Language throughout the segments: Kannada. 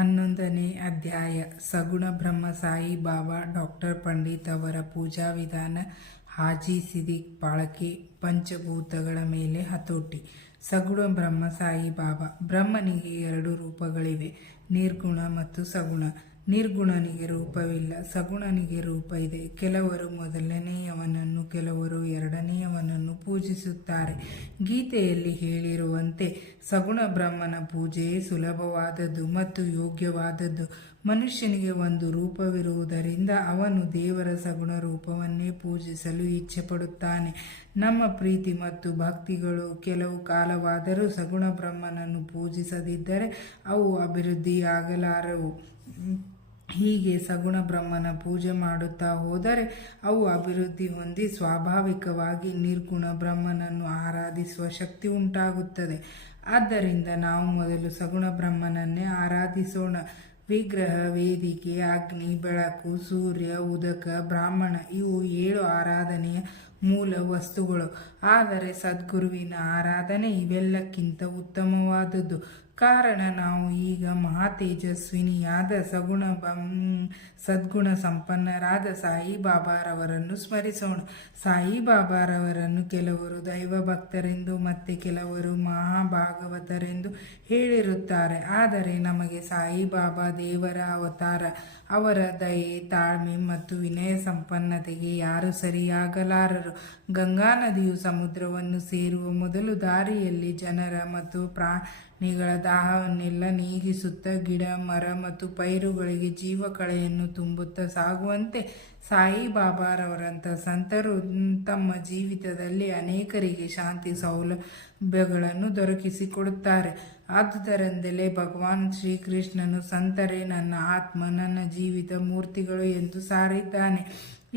11ನೇ ಅಧ್ಯಾಯ ಸಗುಣ ಬ್ರಹ್ಮ ಸಾಯಿ ಬಾಬಾ ಡಾಕ್ಟರ್ ಪಂಡಿತ್ ಅವರ ಪೂಜಾ ವಿಧಾನ ಹಾಜಿ ಸಿದಿಕ್ ಪಾಳಕೆ ಪಂಚಭೂತಗಳ ಮೇಲೆ ಹತೋಟಿ. ಸಗುಣ ಬ್ರಹ್ಮ ಸಾಯಿ ಬಾಬಾ ಬ್ರಹ್ಮನಿಗೆ 2 ರೂಪಗಳಿವೆ, ನಿರ್ಗುಣ ಮತ್ತು ಸಗುಣ. ನಿರ್ಗುಣನಿಗೆ ರೂಪವಿಲ್ಲ, ಸಗುಣನಿಗೆ ರೂಪ ಇದೆ. ಕೆಲವರು ಮೊದಲನೆಯವನನ್ನು, ಕೆಲವರು ಎರಡನೆಯವನನ್ನು ಪೂಜಿಸುತ್ತಾರೆ. ಗೀತೆಯಲ್ಲಿ ಹೇಳಿರುವಂತೆ ಸಗುಣ ಬ್ರಹ್ಮನ ಪೂಜೆಯೇ ಸುಲಭವಾದದ್ದು ಮತ್ತು ಯೋಗ್ಯವಾದದ್ದು. ಮನುಷ್ಯನಿಗೆ ಒಂದು ರೂಪವಿರುವುದರಿಂದ ಅವನು ದೇವರ ಸಗುಣ ರೂಪವನ್ನೇ ಪೂಜಿಸಲು ಇಚ್ಛೆ ಪಡುತ್ತಾನೆ. ನಮ್ಮ ಪ್ರೀತಿ ಮತ್ತು ಭಕ್ತಿಗಳು ಕೆಲವು ಕಾಲವಾದರೂ ಸಗುಣ ಬ್ರಹ್ಮನನ್ನು ಪೂಜಿಸದಿದ್ದರೆ ಅವು ಅಭಿವೃದ್ಧಿಯಾಗಲಾರವು. ಹೀಗೆ ಸಗುಣ ಬ್ರಹ್ಮನ ಪೂಜೆ ಮಾಡುತ್ತಾ ಹೋದರೆ ಅವು ಅಭಿವೃದ್ಧಿ ಹೊಂದಿ ಸ್ವಾಭಾವಿಕವಾಗಿ ನಿರ್ಗುಣ ಬ್ರಹ್ಮನನ್ನು ಆರಾಧಿಸುವ ಶಕ್ತಿ ಉಂಟಾಗುತ್ತದೆ. ಆದ್ದರಿಂದ ನಾವು ಮೊದಲು ಸಗುಣ ಬ್ರಹ್ಮನನ್ನೇ ಆರಾಧಿಸೋಣ. ವಿಗ್ರಹ, ವೇದಿಕೆ, ಅಗ್ನಿ, ಬೆಳಕು, ಸೂರ್ಯ, ಉದಕ, ಬ್ರಾಹ್ಮಣ ಇವು 7 ಆರಾಧನೆಯ ಮೂಲ ವಸ್ತುಗಳು. ಆದರೆ ಸದ್ಗುರುವಿನ ಆರಾಧನೆ ಇವೆಲ್ಲಕ್ಕಿಂತ ಉತ್ತಮವಾದದ್ದು. ಕಾರಣ ನಾವು ಈಗ ಮಹಾತೇಜಸ್ವಿನಿಯಾದ ಸದ್ಗುಣ ಸಂಪನ್ನರಾದ ಸಾಯಿಬಾಬಾರವರನ್ನು ಸ್ಮರಿಸೋಣ. ಸಾಯಿಬಾಬಾರವರನ್ನು ಕೆಲವರು ದೈವ ಭಕ್ತರೆಂದು ಮತ್ತೆ ಕೆಲವರು ಮಹಾಭಾಗವತರೆಂದು ಹೇಳಿರುತ್ತಾರೆ. ಆದರೆ ನಮಗೆ ಸಾಯಿಬಾಬಾ ದೇವರ ಅವತಾರ. ಅವರ ದಯೆ, ತಾಳ್ಮೆ ಮತ್ತು ವಿನಯ ಸಂಪನ್ನತೆಗೆ ಯಾರು ಸರಿಯಾಗಲಾರರು. ಗಂಗಾ ನದಿಯು ಸಮುದ್ರವನ್ನು ಸೇರುವ ಮೊದಲು ದಾರಿಯಲ್ಲಿ ಜನರ ಮತ್ತು ಪ್ರಾಣಿಗಳ ದಾಹವನ್ನೆಲ್ಲ ನೀಗಿಸುತ್ತಾ ಗಿಡ, ಮರ ಮತ್ತು ಪೈರುಗಳಿಗೆ ಜೀವಕಳೆಯನ್ನು ತುಂಬುತ್ತಾ ಸಾಗುವಂತೆ ಸಾಯಿಬಾಬಾರವರಂಥ ಸಂತರು ತಮ್ಮ ಜೀವಿತದಲ್ಲಿ ಅನೇಕರಿಗೆ ಶಾಂತಿ ಸೌಲಭ್ಯಗಳನ್ನು ದೊರಕಿಸಿಕೊಡುತ್ತಾರೆ. ಆದುದರಿಂದಲೇ ಭಗವಾನ್ ಶ್ರೀಕೃಷ್ಣನು ಸಂತರೇ ನನ್ನ ಆತ್ಮ, ನನ್ನ ಜೀವಿತ ಮೂರ್ತಿಗಳು ಎಂದು ಸಾರಿದ್ದಾನೆ.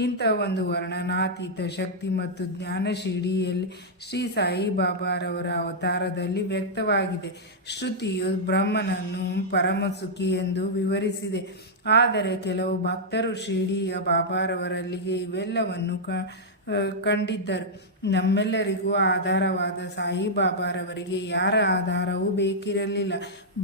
ಇಂಥ ಒಂದು ವರ್ಣನಾತೀತ ಶಕ್ತಿ ಮತ್ತು ಜ್ಞಾನ ಶಿರ್ಡಿಯಲ್ಲಿ ಶ್ರೀ ಸಾಯಿಬಾಬಾರವರ ಅವತಾರದಲ್ಲಿ ವ್ಯಕ್ತವಾಗಿದೆ. ಶ್ರುತಿಯು ಬ್ರಹ್ಮನನ್ನು ಪರಮಸುಖಿ ಎಂದು ವಿವರಿಸಿದೆ. ಆದರೆ ಕೆಲವು ಭಕ್ತರು ಶಿರ್ಡಿಯ ಬಾಬಾರವರಲ್ಲಿಗೆ ಇವೆಲ್ಲವನ್ನು ಕಂಡಿದ್ದರು. ನಮ್ಮೆಲ್ಲರಿಗೂ ಆಧಾರವಾದ ಸಾಯಿಬಾಬಾರವರಿಗೆ ಯಾರ ಆಧಾರವೂ ಬೇಕಿರಲಿಲ್ಲ.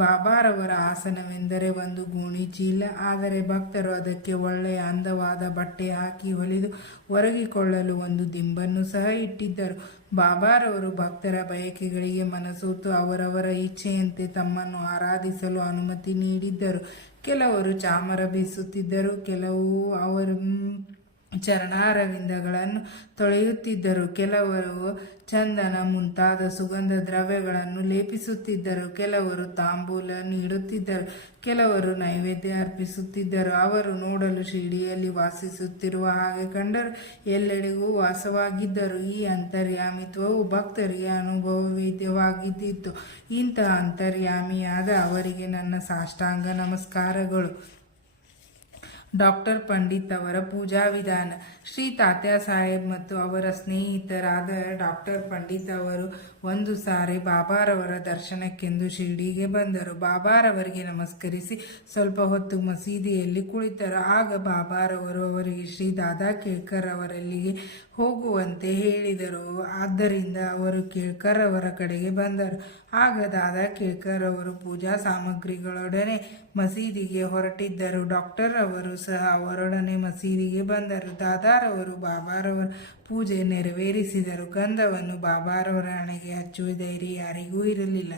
ಬಾಬಾರವರ ಆಸನವೆಂದರೆ ಒಂದು ಗೋಣಿ ಚೀಲ. ಆದರೆ ಭಕ್ತರು ಅದಕ್ಕೆ ಒಳ್ಳೆಯ ಅಂದವಾದ ಬಟ್ಟೆ ಹಾಕಿ ಹೊಲಿದು ಒರಗಿಕೊಳ್ಳಲು ಒಂದು ದಿಂಬನ್ನು ಸಹ ಇಟ್ಟಿದ್ದರು. ಬಾಬಾರವರು ಭಕ್ತರ ಬಯಕೆಗಳಿಗೆ ಮನಸೋತು ಅವರವರ ಇಚ್ಛೆಯಂತೆ ತಮ್ಮನ್ನು ಆರಾಧಿಸಲು ಅನುಮತಿ ನೀಡಿದ್ದರು. ಕೆಲವರು ಚಾಮರ ಬೀಸುತ್ತಿದ್ದರು, ಕೆಲವು ಅವರ ಚರಣಾರವಿಂದಗಳನ್ನು ತೊಳೆಯುತ್ತಿದ್ದರು, ಕೆಲವರು ಚಂದನ ಮುಂತಾದ ಸುಗಂಧ ದ್ರವ್ಯಗಳನ್ನು ಲೇಪಿಸುತ್ತಿದ್ದರು, ಕೆಲವರು ತಾಂಬೂಲ ನೀಡುತ್ತಿದ್ದರು, ಕೆಲವರು ನೈವೇದ್ಯ ಅರ್ಪಿಸುತ್ತಿದ್ದರು. ಅವರು ನೋಡಲು ಶಿರ್ಡಿಯಲ್ಲಿ ವಾಸಿಸುತ್ತಿರುವ ಹಾಗೆ ಕಂಡರು, ಎಲ್ಲೆಡೆಗೂ ವಾಸವಾಗಿದ್ದರು. ಈ ಅಂತರ್ಯಾಮಿತ್ವವು ಭಕ್ತರಿಗೆ ಅನುಭವವೇದ್ಯವಾಗಿದ್ದಿತು. ಇಂತಹ ಅಂತರ್ಯಾಮಿಯಾದ ಅವರಿಗೆ ನನ್ನ ಸಾಷ್ಟಾಂಗ ನಮಸ್ಕಾರಗಳು. ಡಾಕ್ಟರ್ ಪಂಡಿತ್ ಅವರ ಪೂಜಾ ವಿಧಾನ. ಶ್ರೀ ತಾತ್ಯಾ ಸಾಹೇಬ್ ಮತ್ತು ಅವರ ಸ್ನೇಹಿತರಾದ ಡಾಕ್ಟರ್ ಪಂಡಿತ್ ಅವರು ಒಂದು ಸಾರಿ ಬಾಬಾರವರ ದರ್ಶನಕ್ಕೆಂದು ಶಿರ್ಡಿಗೆ ಬಂದರು. ಬಾಬಾರವರಿಗೆ ನಮಸ್ಕರಿಸಿ ಸ್ವಲ್ಪ ಹೊತ್ತು ಮಸೀದಿಯಲ್ಲಿ ಕುಳಿತರು. ಆಗ ಬಾಬಾರವರು ಅವರಿಗೆ ಶ್ರೀ ದಾದಾ ಕೇಳ್ಕರ್ ಅವರಲ್ಲಿಗೆ ಹೋಗುವಂತೆ ಹೇಳಿದರು. ಆದ್ದರಿಂದ ಅವರು ಕೇಳ್ಕರ್ ಅವರ ಕಡೆಗೆ ಬಂದರು. ಆಗ ದಾದಾ ಕೇಳ್ಕರ್ ಅವರು ಪೂಜಾ ಸಾಮಗ್ರಿಗಳೊಡನೆ ಮಸೀದಿಗೆ ಹೊರಟಿದ್ದರು. ಡಾಕ್ಟರ್ ಅವರು ಸಹ ಅವರೊಡನೆ ಮಸೀದಿಗೆ ಬಂದರು. ದಾದಾರವರು ಬಾಬಾರವರ ಪೂಜೆ ನೆರವೇರಿಸಿದರು. ಗಂಧವನ್ನು ಬಾಬಾರವರ ಹಣೆಗೆ ಹಚ್ಚುವ ಧೈರ್ಯ ಯಾರಿಗೂ ಇರಲಿಲ್ಲ.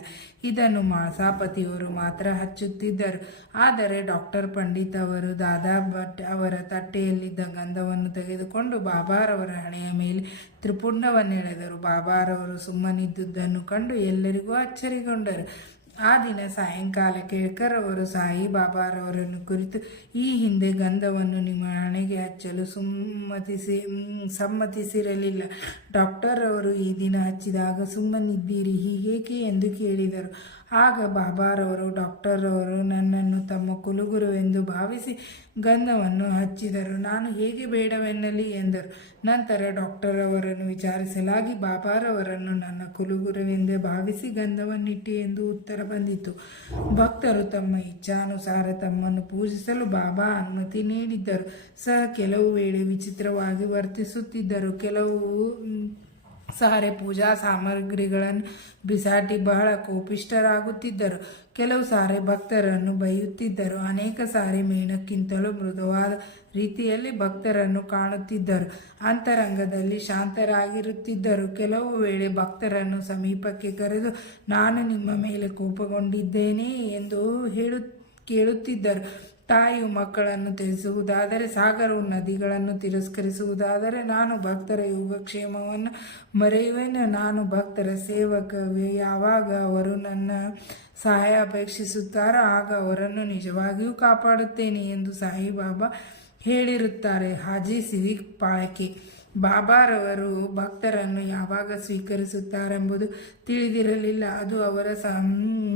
ಇದನ್ನು ಮಾಸಾಪತಿಯವರು ಮಾತ್ರ ಹಚ್ಚುತ್ತಿದ್ದರು. ಆದರೆ ಡಾಕ್ಟರ್ ಪಂಡಿತ್ ಅವರು ದಾದಾ ಭಟ್ ಅವರ ತಟ್ಟೆಯಲ್ಲಿದ್ದ ಗಂಧವನ್ನು ತೆಗೆದುಕೊಂಡು ಬಾಬಾರವರ ಹಣೆಯ ಮೇಲೆ ತ್ರಿಪುಂಡವನ್ನೆಳೆದರು. ಬಾಬಾರವರು ಸುಮ್ಮನಿದ್ದುದನ್ನು ಕಂಡು ಎಲ್ಲರಿಗೂ ಅಚ್ಚರಿಗೊಂಡರು. ಆ ದಿನ ಸಾಯಂಕಾಲ ಕೇಳ್ಕರ್ ಅವರು ಸಾಯಿಬಾಬಾರವರನ್ನು ಕುರಿತು, ಈ ಹಿಂದೆ ಗಂಧವನ್ನು ನಿಮ್ಮ ಹಣೆಗೆ ಹಚ್ಚಲು ಸಮ್ಮತಿಸಿರಲಿಲ್ಲ. ಡಾಕ್ಟರ್ ಅವರು ಈ ದಿನ ಹಚ್ಚಿದಾಗ ಸುಮ್ಮನಿದ್ದೀರಿ, ಹೀಗೇಕೆ ಎಂದು ಕೇಳಿದರು. ಆಗ ಬಾಬಾರವರು ಡಾಕ್ಟರ್ ಅವರು ನನ್ನನ್ನು ತಮ್ಮ ಕುಲಗುರುವೆಂದು ಭಾವಿಸಿ ಗಂಧವನ್ನು ಹಚ್ಚಿದರು. ನಾನು ಹೇಗೆ ಬೇಡವೆನ್ನಲಿ ಎಂದರು. ನಂತರ ಡಾಕ್ಟರ್ ಅವರನ್ನು ವಿಚಾರಿಸಲಾಗಿ ಬಾಬಾರವರನ್ನು ನನ್ನ ಕುಲಗುರುವೆಂದೇ ಭಾವಿಸಿ ಗಂಧವನ್ನಿಟ್ಟಿ ಎಂದು ಉತ್ತರ ಬಂದಿತು. ಭಕ್ತರು ತಮ್ಮ ಇಚ್ಛಾನುಸಾರ ತಮ್ಮನ್ನು ಪೂಜಿಸಲು ಬಾಬಾ ಅನುಮತಿ ನೀಡಿದ್ದರು ಸಹ ಕೆಲವು ವೇಳೆ ವಿಚಿತ್ರವಾಗಿ ವರ್ತಿಸುತ್ತಿದ್ದರು. ಕೆಲವು ಸಾರೆ ಪೂಜಾ ಸಾಮಗ್ರಿಗಳನ್ನು ಬಿಸಾಟಿ ಬಹಳ ಕೋಪಿಷ್ಠರಾಗುತ್ತಿದ್ದರು. ಕೆಲವು ಸಾರೆ ಭಕ್ತರನ್ನು ಬೈಯುತ್ತಿದ್ದರು. ಅನೇಕ ಸಾರಿ ಮೇಣಕ್ಕಿಂತಲೂ ಮೃದುವಾದ ರೀತಿಯಲ್ಲಿ ಭಕ್ತರನ್ನು ಕಾಣುತ್ತಿದ್ದರು. ಅಂತರಂಗದಲ್ಲಿ ಶಾಂತರಾಗಿರುತ್ತಿದ್ದರು. ಕೆಲವು ವೇಳೆ ಭಕ್ತರನ್ನು ಸಮೀಪಕ್ಕೆ ಕರೆದು ನಾನು ನಿಮ್ಮ ಮೇಲೆ ಕೋಪಗೊಂಡಿದ್ದೇನೆ ಎಂದು ಕೇಳುತ್ತಿದ್ದರು. ತಾಯಿಯು ಮಕ್ಕಳನ್ನು ತ್ಯಜಿಸುವುದಾದರೆ, ಸಾಗರವು ನದಿಗಳನ್ನು ತಿರಸ್ಕರಿಸುವುದಾದರೆ ನಾನು ಭಕ್ತರ ಯೋಗಕ್ಷೇಮವನ್ನು ಮರೆಯುವೆನು. ನಾನು ಭಕ್ತರ ಸೇವಕವೇ. ಯಾವಾಗ ಅವರು ನನ್ನ ಸಹಾಯ ಅಪೇಕ್ಷಿಸುತ್ತಾರೋ ಆಗ ಅವರನ್ನು ನಿಜವಾಗಿಯೂ ಕಾಪಾಡುತ್ತೇನೆ ಎಂದು ಸಾಯಿಬಾಬಾ ಹೇಳಿರುತ್ತಾರೆ. ಹಾಜಿ ಸಿದಿಕ್ ಪಾಳ್ಕೆ ಬಾಬಾರವರು ಭಕ್ತರನ್ನು ಯಾವಾಗ ಸ್ವೀಕರಿಸುತ್ತಾರೆಂಬುದು ತಿಳಿದಿರಲಿಲ್ಲ. ಅದು ಅವರ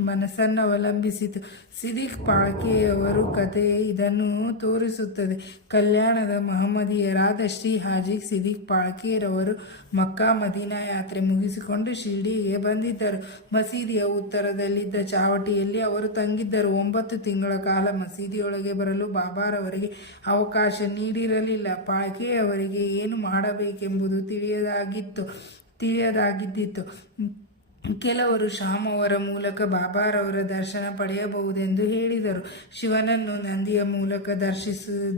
ಮನಸ್ಸನ್ನು ಅವಲಂಬಿಸಿತು. ಸಿದಿಕ್ ಪಾಳ್ಕೆಯವರ ಕಥೆ ಇದನ್ನು ತೋರಿಸುತ್ತದೆ. ಕಲ್ಯಾಣದ ಮಹಮ್ಮದೀಯರಾದ ಶ್ರೀ ಹಾಜಿ ಸಿದಿಕ್ ಪಾಳ್ಕೆರವರು ಮಕ್ಕಾ ಮದೀನಾ ಯಾತ್ರೆ ಮುಗಿಸಿಕೊಂಡು ಶಿರ್ಡಿಗೆ ಬಂದಿದ್ದರು. ಮಸೀದಿಯ ಉತ್ತರದಲ್ಲಿದ್ದ ಚಾವಟಿಯಲ್ಲಿ ಅವರು ತಂಗಿದ್ದರು. 9 ತಿಂಗಳ ಕಾಲ ಮಸೀದಿಯೊಳಗೆ ಬರಲು ಬಾಬಾರವರಿಗೆ ಅವಕಾಶ ನೀಡಿರಲಿಲ್ಲ. ಪಾಳ್ಕೆಯವರಿಗೆ ಏನು ಮಾಡಬೇಕೆಂಬುದು ತಿಳಿಯದಾಗಿದ್ದಿತ್ತು. ಕೆಲವರು ಶ್ಯಾಮ್ ಅವರ ಮೂಲಕ ಬಾಬಾರವರ ದರ್ಶನ ಪಡೆಯಬಹುದೆಂದು ಹೇಳಿದರು. ಶಿವನನ್ನು ನಂದಿಯ ಮೂಲಕ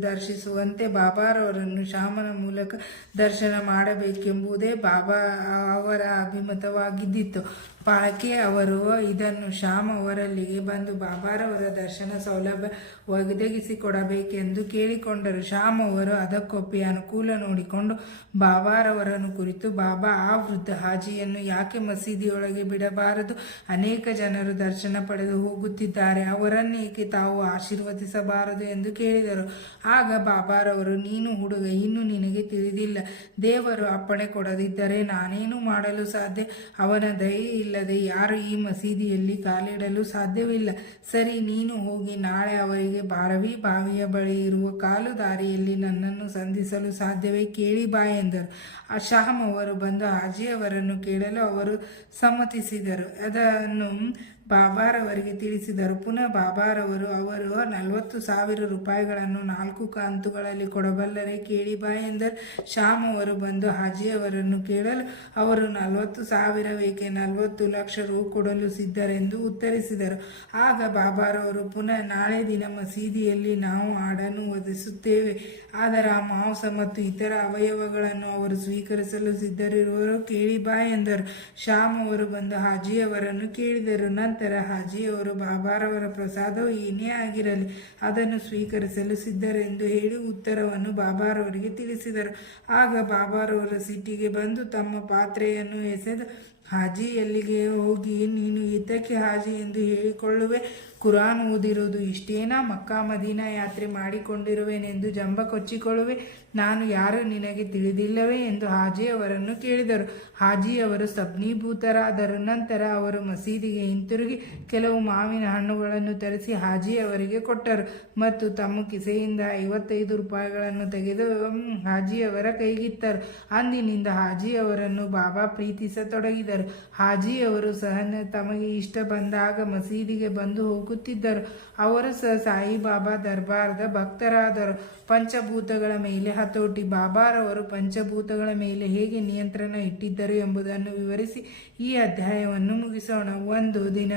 ದರ್ಶಿಸುವಂತೆ ಬಾಬಾರವರನ್ನು ಶ್ಯಾಮನ ಮೂಲಕ ದರ್ಶನ ಮಾಡಬೇಕೆಂಬುದೇ ಬಾಬಾ ಅವರ ಅಭಿಮತವಾಗಿದ್ದಿತ್ತು. ಪಾಳ್ಕೆ ಅವರು ಇದನ್ನು ಶ್ಯಾಮ್ ಅವರಲ್ಲಿಗೆ ಬಂದು ಬಾಬಾರವರ ದರ್ಶನ ಸೌಲಭ್ಯ ಒದಗಿಸಿಕೊಡಬೇಕೆಂದು ಕೇಳಿಕೊಂಡರು. ಶ್ಯಾಮ್ ಅವರು ಅದಕ್ಕೊಪ್ಪಿ ಅನುಕೂಲ ನೋಡಿಕೊಂಡು ಬಾಬಾರವರನ್ನು ಕುರಿತು, ಬಾಬಾ, ಆ ವೃದ್ಧ ಹಾಜಿಯನ್ನು ಯಾಕೆ ಮಸೀದಿಯೊಳಗೆ ಬಿಡಬಾರದು? ಅನೇಕ ಜನರು ದರ್ಶನ ಪಡೆದು ಹೋಗುತ್ತಿದ್ದಾರೆ, ಅವರನ್ನೇಕೆ ತಾವು ಆಶೀರ್ವದಿಸಬಾರದು ಎಂದು ಕೇಳಿದರು. ಆಗ ಬಾಬಾರವರು, ನೀನು ಹುಡುಗ, ಇನ್ನು ನಿನಗೆ ತಿಳಿದಿಲ್ಲ. ದೇವರು ಅಪ್ಪಣೆ ಕೊಡದಿದ್ದರೆ ನಾನೇನು ಮಾಡಲು ಸಾಧ್ಯ? ಅವನ ದಯೆ ಇಲ್ಲದೆ ಯಾರು ಈ ಮಸೀದಿಯಲ್ಲಿ ಕಾಲಿಡಲು ಸಾಧ್ಯವಿಲ್ಲ. ಸರಿ, ನೀನು ಹೋಗಿ ನಾಳೆ ಅವರಿಗೆ ಬಾರವಿ ಬಾವಿಯ ಬಳಿ ಇರುವ ಕಾಲು ದಾರಿಯಲ್ಲಿ ನನ್ನನ್ನು ಸಂಧಿಸಲು ಸಾಧ್ಯವೇ? ಕೇಳಿ ಬಾ ಎಂದರು. ಶ್ಯಾಮ್ ಅವರು ಬಂದು ಹಾಜಿಯವರನ್ನು ಕೇಳಲು ಅವರು ಸಮ್ಮತಿಸಿದರು. ಅದನ್ನು ಬಾಬಾರವರಿಗೆ ತಿಳಿಸಿದರು. ಪುನಃ ಬಾಬಾರವರು, ಅವರು 40,000 ರೂಪಾಯಿಗಳನ್ನು 4 ಕಂತುಗಳಲ್ಲಿ ಕೊಡಬಲ್ಲರೆ? ಕೇಳಿ ಬಾ ಎಂದರು. ಶ್ಯಾಮ್ ಅವರು ಬಂದು ಹಾಜಿಯವರನ್ನು ಕೇಳಲು ಅವರು 40,000 40 ಲಕ್ಷ ರು ಕೊಡಲು ಸಿದ್ಧರೆಂದು ಉತ್ತರಿಸಿದರು. ಆಗ ಬಾಬಾರವರು ಪುನಃ, ನಾಳೆ ದಿನ ಮಸೀದಿಯಲ್ಲಿ ನಾವು ಆಡನ್ನು ವಧಿಸುತ್ತೇವೆ, ಆದರೆ ಆ ಮಾಂಸ ಮತ್ತು ಇತರ ಅವಯವಗಳನ್ನು ಅವರು ಸ್ವೀಕರಿಸಲು ಸಿದ್ಧರಿರುವರು, ಕೇಳಿ ಬಾ ಎಂದರು. ಶ್ಯಾಮ್ ಅವರು ಬಂದು ಹಾಜಿಯವರನ್ನು ಕೇಳಿದರು. ನಂತರ ಹಾಜಿಯವರು ಬಾಬಾರವರ ಪ್ರಸಾದವು ಏನೇ ಆಗಿರಲಿ ಅದನ್ನು ಸ್ವೀಕರಿಸಲು ಸಿದ್ಧರೆಂದು ಹೇಳಿ ಉತ್ತರವನ್ನು ಬಾಬಾರವರಿಗೆ ತಿಳಿಸಿದರು. ಆಗ ಬಾಬಾರವರ ಸಿಟ್ಟಿಗೆ ಬಂದು ತಮ್ಮ ಪಾತ್ರೆಯನ್ನು ಎಸೆದು, ಹಾಜಿ, ಎಲ್ಲಿಗೆ ಹೋಗಿ ನೀನು ಇದಕ್ಕೆ ಹಾಜಿ ಎಂದು ಹೇಳಿಕೊಳ್ಳುವೆ? ಕುರಾನ್ ಓದಿರುವುದು ಇಷ್ಟೇನಾ? ಮಕ್ಕಾ ಮದೀನಾ ಯಾತ್ರೆ ಮಾಡಿಕೊಂಡಿರುವೆನೆಂದು ಜಂಬ ಕೊಚ್ಚಿಕೊಳ್ಳುವೆ? ನಾನು ಯಾರು ನಿನಗೆ ತಿಳಿದಿಲ್ಲವೇ ಎಂದು ಹಾಜಿಯವರನ್ನು ಕೇಳಿದರು. ಹಾಜಿಯವರು ಸ್ತಬ್ಧೀಭೂತರಾದರು. ನಂತರ ಅವರು ಮಸೀದಿಗೆ ಹಿಂತಿರುಗಿ ಕೆಲವು ಮಾವಿನ ಹಣ್ಣುಗಳನ್ನು ತರಿಸಿ ಹಾಜಿಯವರಿಗೆ ಕೊಟ್ಟರು ಮತ್ತು ತಮ್ಮ ಕಿಸೆಯಿಂದ 55 ರೂಪಾಯಿಗಳನ್ನು ತೆಗೆದು ಹಾಜಿಯವರ ಕೈಗಿತ್ತರು. ಅಂದಿನಿಂದ ಹಾಜಿಯವರನ್ನು ಬಾಬಾ ಪ್ರೀತಿಸತೊಡಗಿದರು. ಹಾಜಿಯವರು ಸಹ ತಮಗೆ ಇಷ್ಟ ಬಂದಾಗ ಮಸೀದಿಗೆ ಬಂದು ಹೋಗುತ್ತಿದ್ದರು. ಅವರು ಸಹ ಸಾಯಿಬಾಬಾ ದರ್ಬಾರದ ಭಕ್ತರಾದರು. ಪಂಚಭೂತಗಳ ಮೇಲೆ ಹತೋಟಿ. ಬಾಬಾರವರು ಪಂಚಭೂತಗಳ ಮೇಲೆ ಹೇಗೆ ನಿಯಂತ್ರಣ ಇಟ್ಟಿದ್ದರು ಎಂಬುದನ್ನು ವಿವರಿಸಿ ಈ ಅಧ್ಯಾಯವನ್ನು ಮುಗಿಸೋಣ. ಒಂದು ದಿನ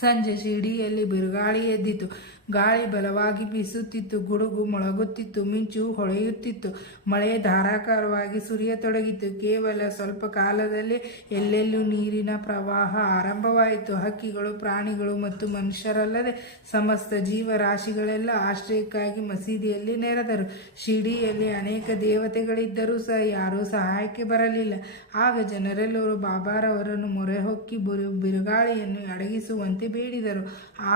ಸಂಜೆ ಶಿರ್ಡಿಯಲ್ಲಿ ಬಿರುಗಾಳಿ ಎದ್ದಿತು. ಗಾಳಿ ಬಲವಾಗಿ ಬೀಸುತ್ತಿತ್ತು. ಗುಡುಗು ಮೊಳಗುತ್ತಿತ್ತು. ಮಿಂಚು ಹೊಳೆಯುತ್ತಿತ್ತು. ಮಳೆ ಧಾರಾಕಾರವಾಗಿ ಸುರಿಯತೊಡಗಿತು. ಕೇವಲ ಸ್ವಲ್ಪ ಕಾಲದಲ್ಲೇ ಎಲ್ಲೆಲ್ಲೂ ನೀರಿನ ಪ್ರವಾಹ ಆರಂಭವಾಯಿತು. ಹಕ್ಕಿಗಳು, ಪ್ರಾಣಿಗಳು ಮತ್ತು ಮನುಷ್ಯರಲ್ಲದೆ ಸಮಸ್ತ ಜೀವರಾಶಿಗಳೆಲ್ಲ ಆಶ್ರಯಕ್ಕಾಗಿ ಮಸೀದಿಯಲ್ಲಿ ನೆರೆದರು. ಶಿರ್ಡಿಯಲ್ಲಿ ಅನೇಕ ದೇವತೆಗಳಿದ್ದರೂ ಸಹ ಯಾರೂ ಸಹಾಯಕ್ಕೆ ಬರಲಿಲ್ಲ. ಆಗ ಜನರೆಲ್ಲರೂ ಬಾಬಾರವರನ್ನು ಮೊರೆ ಹೊಕ್ಕಿ ಬಿರುಗಾಳಿಯನ್ನು ಅಡಗಿಸುವಂತೆ ಬೇಡಿದರು.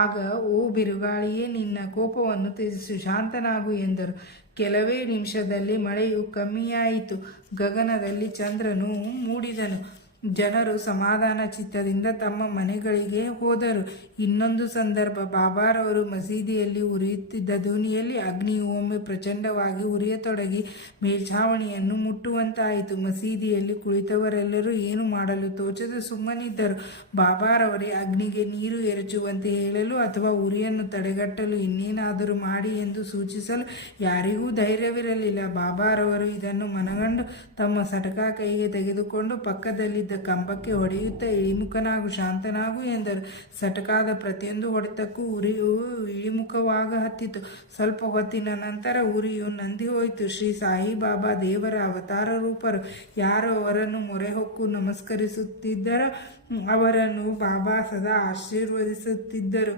ಆಗ, ಓ ಬಿರುಗಾಳಿಯೇ, ನಿನ್ನ ಕೋಪವನ್ನು ತ್ಯಜಿಸು, ಶಾಂತನಾಗು ಎಂದರು. ಕೆಲವೇ ನಿಮಿಷದಲ್ಲಿ ಮಳೆಯು ಕಮ್ಮಿಯಾಯಿತು. ಗಗನದಲ್ಲಿ ಚಂದ್ರನು ಮೂಡಿದನು. ಜನರು ಸಮಾಧಾನ ಚಿತ್ತದಿಂದ ತಮ್ಮ ಮನೆಗಳಿಗೆ ಹೋದರು. ಇನ್ನೊಂದು ಸಂದರ್ಭ, ಬಾಬಾರವರು ಮಸೀದಿಯಲ್ಲಿ ಉರಿಯುತ್ತಿದ್ದ ಧೂನಿಯಲ್ಲಿ ಅಗ್ನಿಯು ಒಮ್ಮೆ ಪ್ರಚಂಡವಾಗಿ ಉರಿಯತೊಡಗಿ ಮೇಲ್ಛಾವಣಿಯನ್ನು ಮುಟ್ಟುವಂತಾಯಿತು. ಮಸೀದಿಯಲ್ಲಿ ಕುಳಿತವರೆಲ್ಲರೂ ಏನು ಮಾಡಲು ತೋಚದೆ ಸುಮ್ಮನಿದ್ದರು. ಬಾಬಾರವರೇ ಅಗ್ನಿಗೆ ನೀರು ಎರಚುವಂತೆ ಹೇಳಲು ಅಥವಾ ಉರಿಯನ್ನು ತಡೆಗಟ್ಟಲು ಇನ್ನೇನಾದರೂ ಮಾಡಿ ಎಂದು ಸೂಚಿಸಲು ಯಾರಿಗೂ ಧೈರ್ಯವಿರಲಿಲ್ಲ. ಬಾಬಾರವರು ಇದನ್ನು ಮನಗಂಡು ತಮ್ಮ ಸಟಕ ಕೈಗೆ ತೆಗೆದುಕೊಂಡು ಪಕ್ಕದಲ್ಲಿದ್ದ ಕಂಬಕ್ಕೆ ಹೊಡೆಯುತ್ತಾ ಇಳಿಮುಖನಾಗು, ಶಾಂತನಾಗು ಎಂದರು. ಸಟಕಾದ ಪ್ರತಿಯೊಂದು ಹೊಡೆತಕ್ಕೂ ಉರಿಯು ಇಳಿಮುಖವಾಗ ಹತ್ತಿತು. ಸ್ವಲ್ಪ ಹೊತ್ತಿನ ನಂತರ ಉರಿಯು ನಂದಿ ಹೋಯಿತು. ಶ್ರೀ ಸಾಯಿಬಾಬಾ ದೇವರ ಅವತಾರ ರೂಪರು. ಯಾರು ಅವರನ್ನು ಮೊರೆಹೊಕ್ಕು ನಮಸ್ಕರಿಸುತ್ತಿದ್ದರೋ ಅವರನ್ನು ಬಾಬಾ ಸದಾ ಆಶೀರ್ವದಿಸುತ್ತಿದ್ದರು.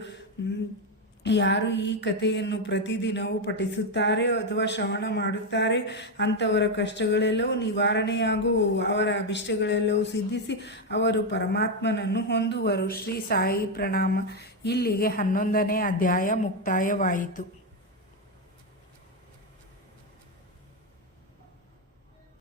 ಯಾರು ಈ ಕಥೆಯನ್ನು ಪ್ರತಿದಿನವೂ ಪಠಿಸುತ್ತಾರೆಯೋ ಅಥವಾ ಶ್ರವಣ ಮಾಡುತ್ತಾರೆಯೋ ಅಂಥವರ ಕಷ್ಟಗಳೆಲ್ಲವೂ ನಿವಾರಣೆಯಾಗುವವು, ಅವರ ಅಭಿಷ್ಟಗಳೆಲ್ಲವೂ ಸಿದ್ಧಿಸಿ ಅವರು ಪರಮಾತ್ಮನನ್ನು ಹೊಂದುವರು. ಶ್ರೀ ಸಾಯಿ ಪ್ರಣಾಮ. ಇಲ್ಲಿಗೆ 11ನೇ ಅಧ್ಯಾಯ ಮುಕ್ತಾಯವಾಯಿತು.